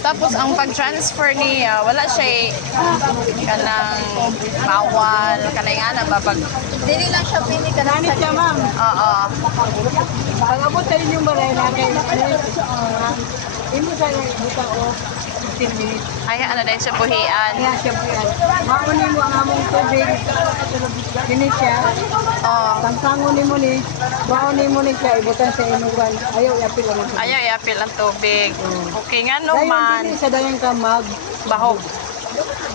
Tapos ang pag-transfer niya, wala siya kanang bawal, kanang ana ba pag Dili lang siya pili ka na siya, ma'am. oo. Ang abot sa inyong balay na kay imo sa buta o 15 minutes. Ay ano dahil siya buhian. Kaya siya po yan. Maunin mo ang among tubig. Kini siya. Oh. Tangtangon mo ni. Maunin mo ni siya. Ibutan sa inugan. Ayaw yapil ang tubig. Ayaw iapil ang tubig. Okay nga no Dayon man. dili sa dayang kamag. Bahog.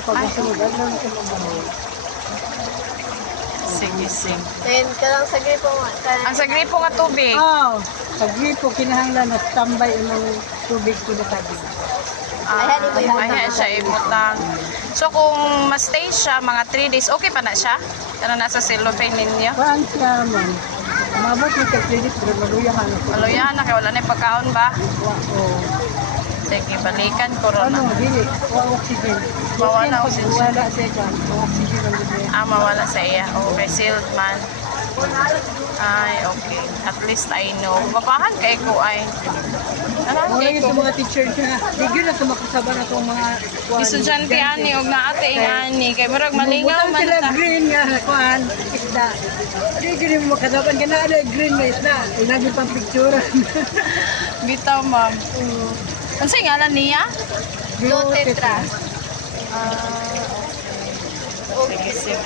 Pagkasunod. Ano ang kamag? Sige, sige. Then, karang sa gripo nga. Ang sa gripo nga tubig. Oh, sa gripo kinahanglan na standby imong tubig ko na tabi. Ayan siya ibutang. So kung ma-stay siya mga 3 days, okay pa na siya? Ano nasa cellophane ninyo? Kuan siya man. Mabot ni ka credit pero maluyahan ako. Maluyan na kay wala na pagkaon ba? Oo. Sige, balikan ko ron. Ano, dili, wa oxygen. Mawala oxygen. Wala sa kan, oxygen ang gusto. Mawala sa iya. Okay, sealed man. Ay, okay. At least I know. Mapahan kay ko ay. Wala yung mga teacher siya. Hindi na kumakasaba na itong mga Estudyante ani og naate ani kay murag malingaw man sila ta. green nga kuan, isda. Hindi mo makasaban ka na ano green na isda. Inagi pang picture. Bitaw ma'am. Ano sa ngalan niya? Blue tetra. Sige, sige.